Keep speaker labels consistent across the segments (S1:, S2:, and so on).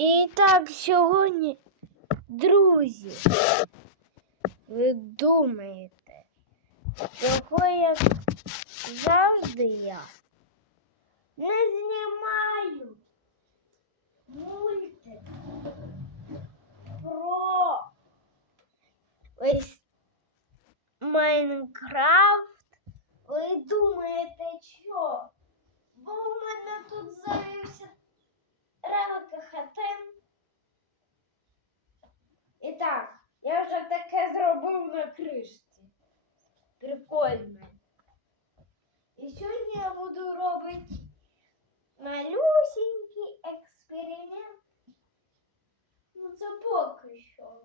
S1: І так, сьогодні, друзі, ви думаєте, чого як завжди я не знімаю мультик про ось Майнкрафт. Ви думаєте, що? Бо в мене тут завівся ранок хатин. І так, я вже таке зробив на кришці. Прикольно. І сьогодні я буду робити малюсенький експеримент. Ну це поки що.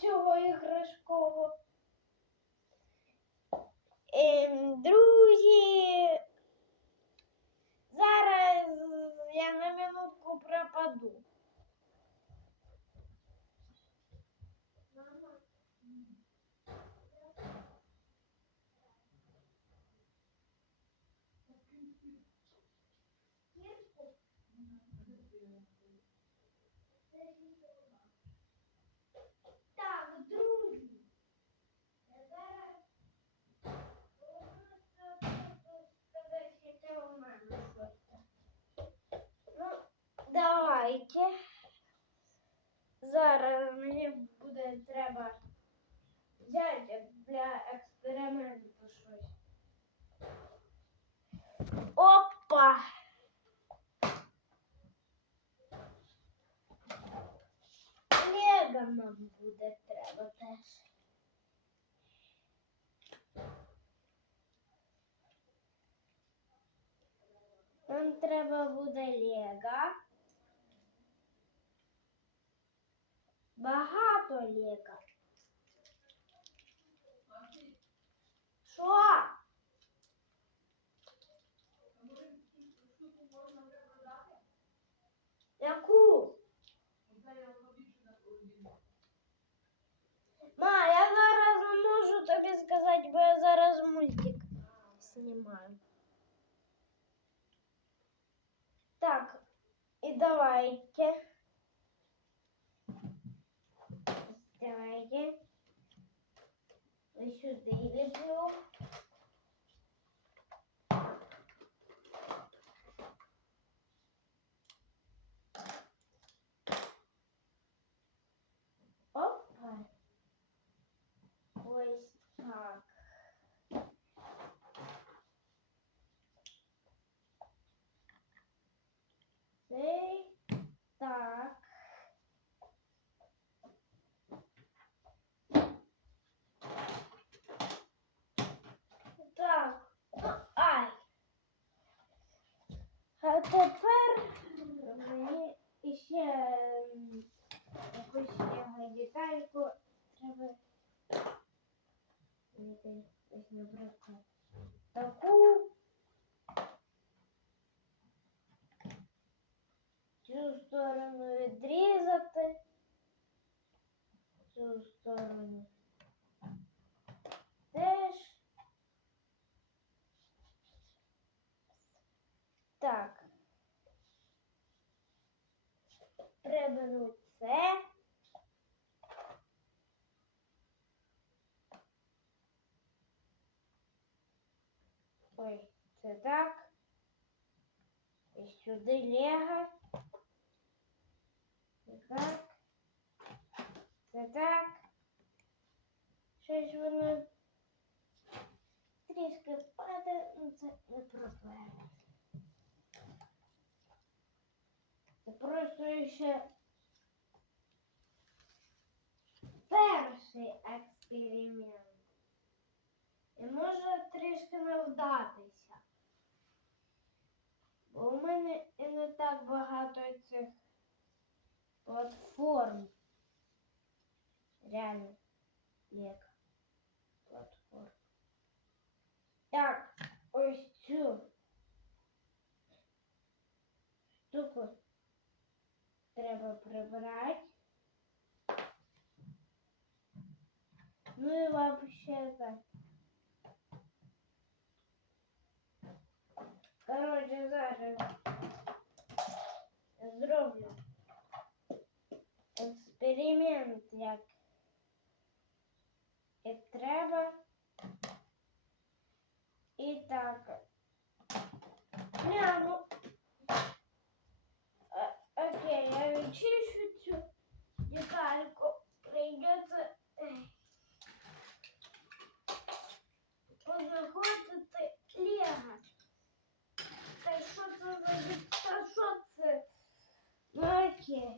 S1: Цього іграшкового. Ем, друзі, зараз я на минутку пропаду. Зараз мені буде треба взяти для експерименту щось. Опа! Лего нам буде треба теж. Нам треба буде Лего. Багато Лего. Що? Яку? Ма, я зараз не можу тобі сказати, бо я зараз мультик знімаю. Так, і давайте. Давайте. Ось сюди ліплю. Опа. Ось так. Цей так. Так. Ну, ай. А тепер мені ще м, якусь його детальку треба. знайти. Ось, наприклад, таку. Цю сторону відрізати. Цю сторону Приберу це. Ой, це так. І сюди лего. Це так. Це так. Щось воно трішки падає, ну це не проблема. Це просто ще Перший експеримент. І може трішки не вдатися. Бо у мене і не так багато цих платформ. Реально, як платформ. Так, ось цю штуку треба прибрати. Ну и вообще так. Короче, зараз здоровье эксперимент як, и треба. и так. Не, ну окей, я відчищу цю детальку. придется Та що це? Окей.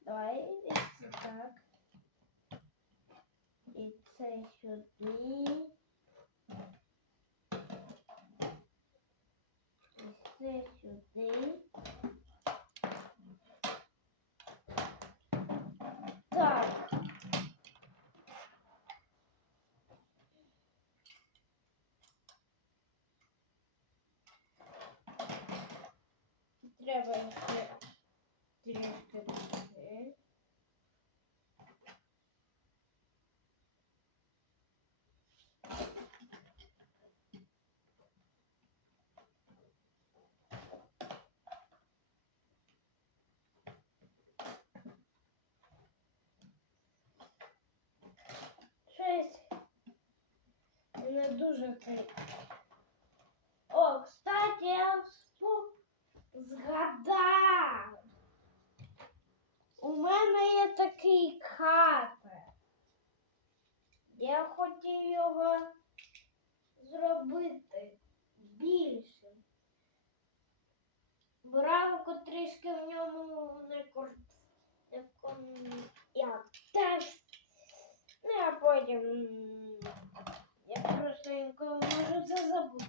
S1: Давай ось так. І це сюди. І це сюди. Дуже цей. О, кстати, я згадав. У мене є такий катер. Я хотів його зробити більшим. Бравко трішки в ньому не кор... не як теж. Ну, а потім я просто інколи можу це забути.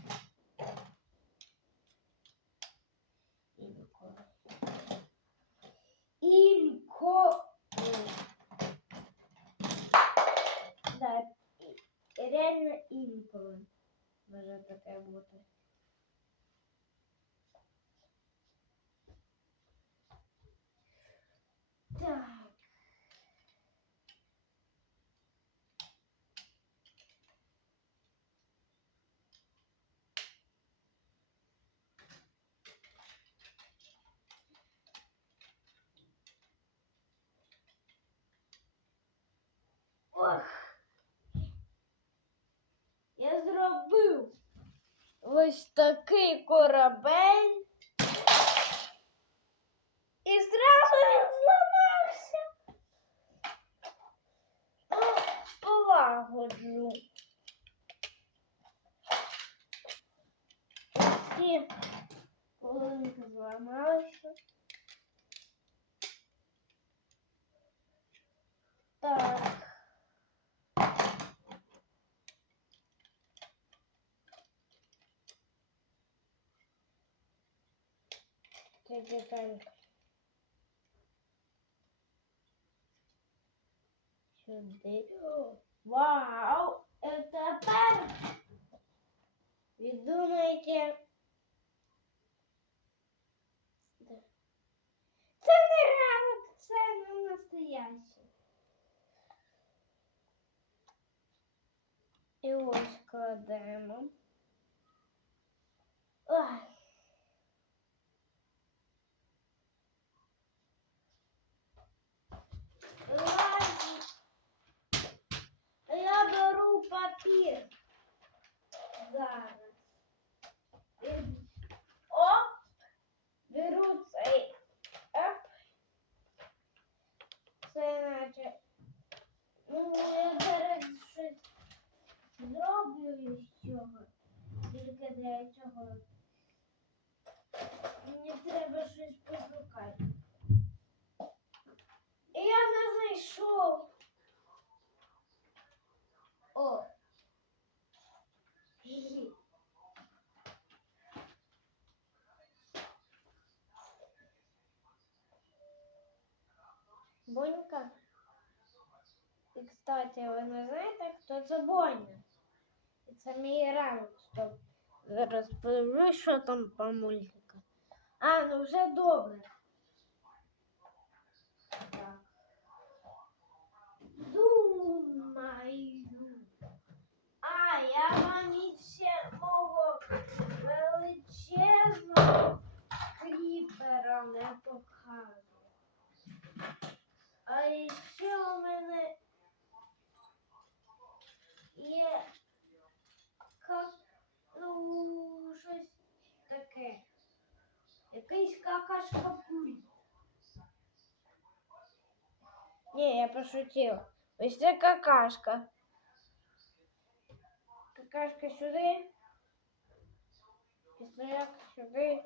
S1: Інколи. Інколи. Да, і- реально інколи може таке бути. Ось такий корабель. І зразу він зламався. Полагоджу. Сюди. О, Вау! Е, Тепер ви думаєте. Це не рамок, це не настояще. І ось кладемо. кстати, вы не знаєте, хто це Боня? І це мій ранок. Зараз подивлюсь, що там по мультику. А, ну уже добре. Думаю. А, я вам ще мого величезного кріпера не покажу. А ще Киська кашка куль. Не, я пошутил. Ось це какашка. Какашка сюди. Пістолет сюди.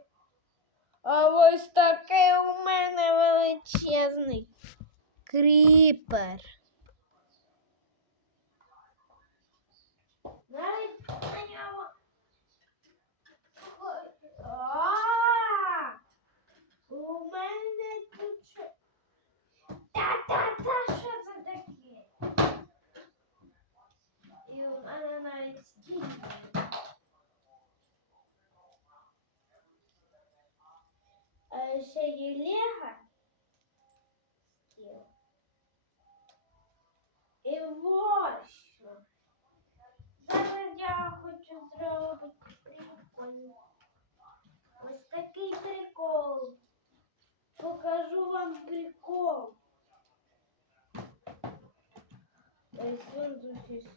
S1: А вот такий у мене величезный крипер. Навіть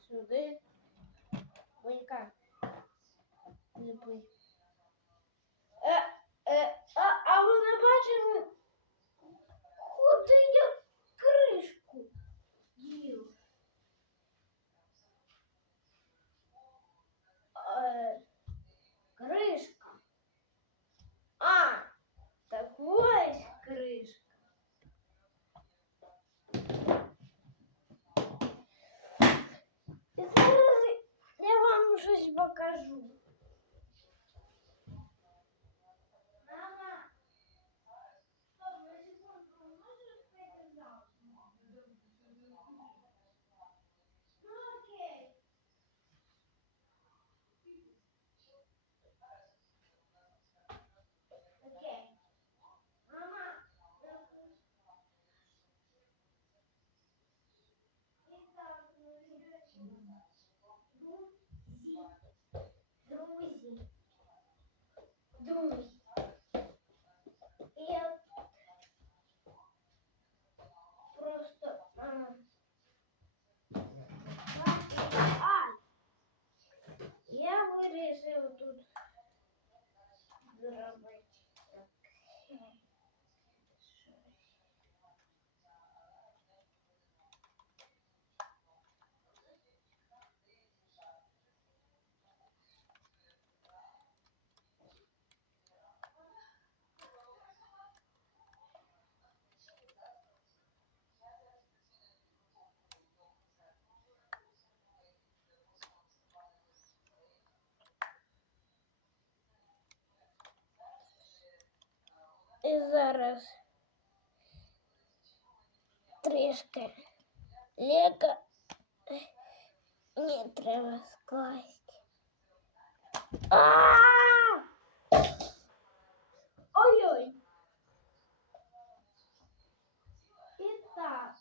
S1: şurada Doğru. І зараз трішки ліка не треба скласти. А! Ой-ой. І так.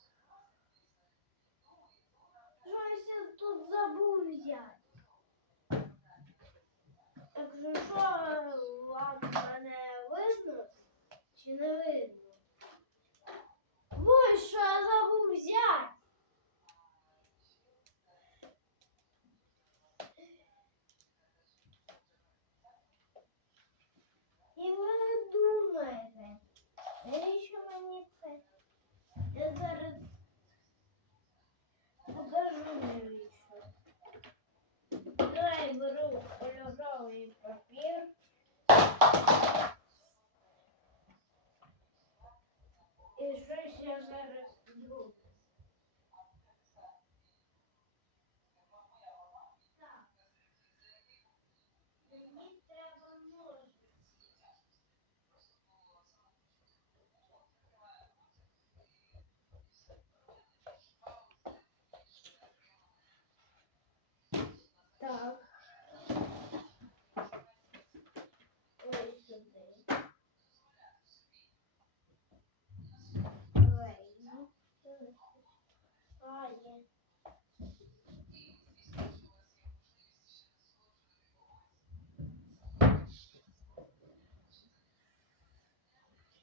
S1: Тут забув взяти. Так же что? Чи не видно? Ой, що я забув взяти? Especially as I. немає.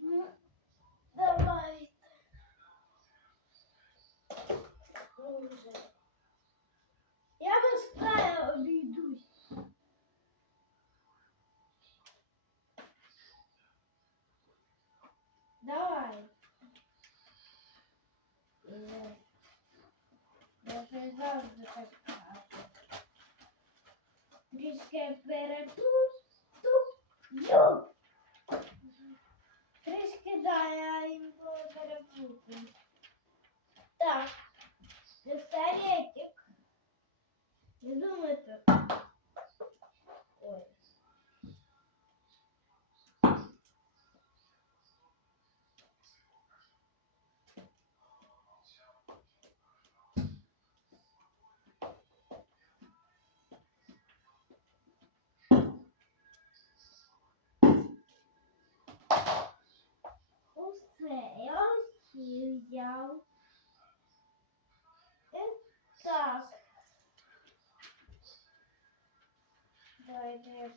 S1: Ну, давайте. Ну, вже.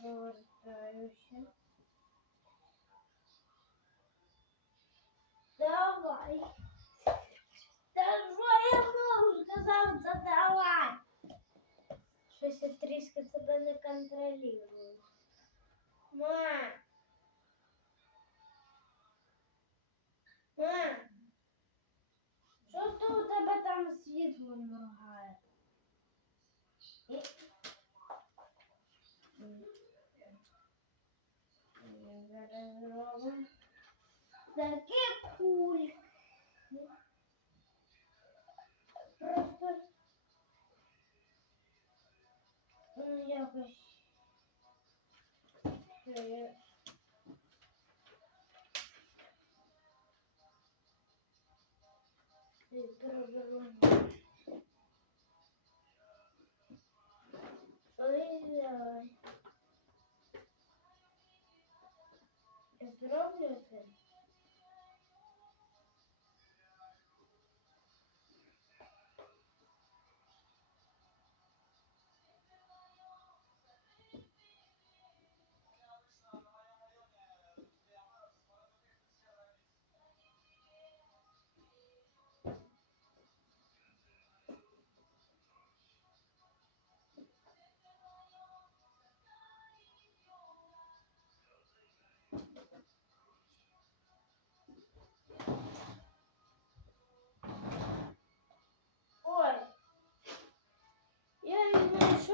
S1: Повертаюся. Давай. Що я знову сказав, давай. Щось я трішки себе не контролюю. Ма. Такі кульки. Просто ну, якось. Ой-ой. Я зроблю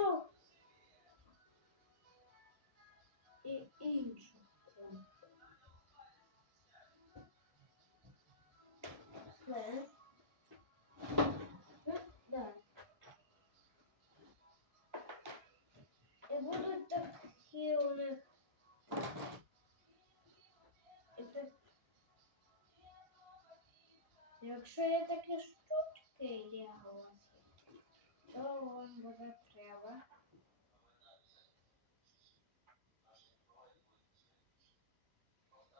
S1: знайшов. І іншу. Все. Ну, Да. І будуть такі у них. І так. Якщо є такі штучки, як у вас є, то вам буде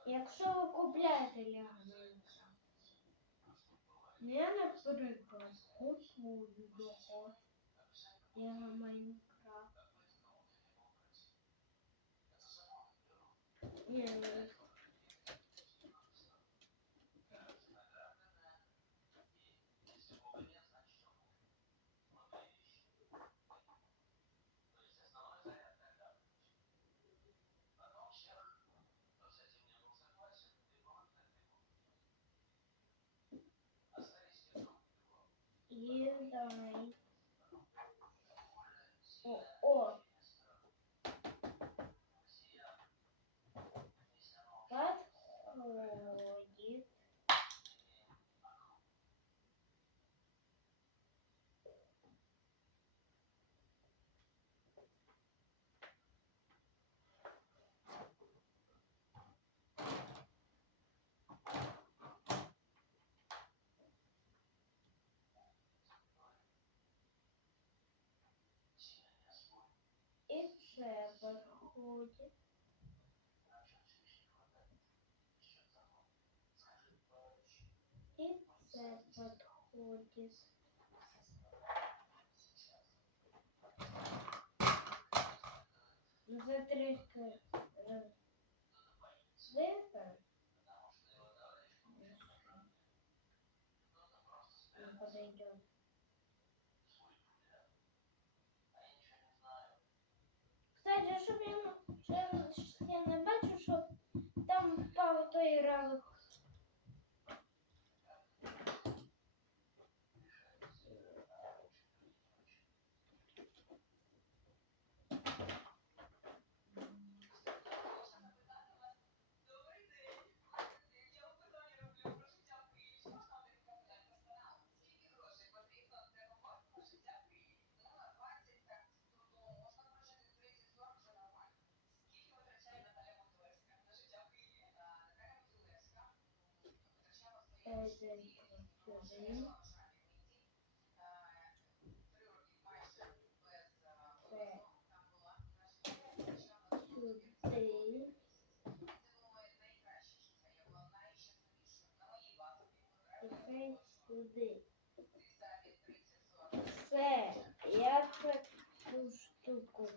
S1: Якщо ви купляєте Лего Майнкрафт, я, наприклад, купую його Лего Майнкрафт. І давай. О, о. Подходит І це підходить. І це підходить. Ну, це трішки Я, не бачу, щоб там впав той равик. Це сюди. Це сюди. І це сюди. Все, я це цю штуку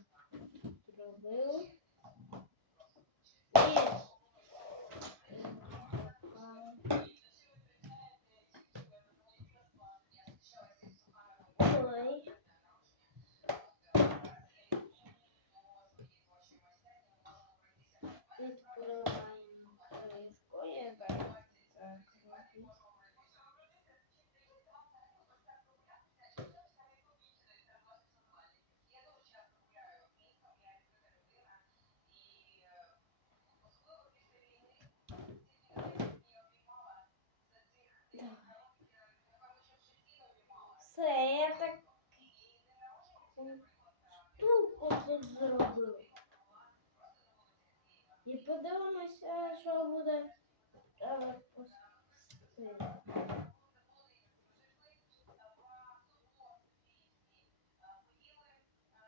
S1: тут зробив. І подивимося, що буде пустити.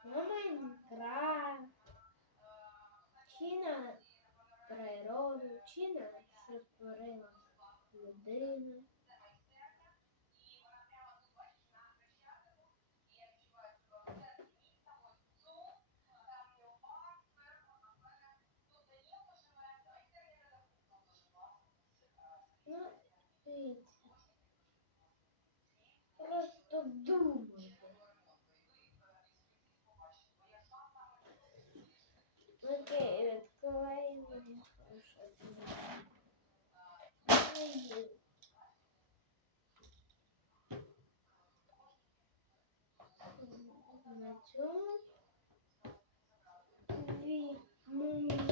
S1: На Майнкрафт, чи на природу, чи на що створила людина. дивіться. Просто думайте. Окей, відкриваємо. Що це? Ой. На цьому дві мумії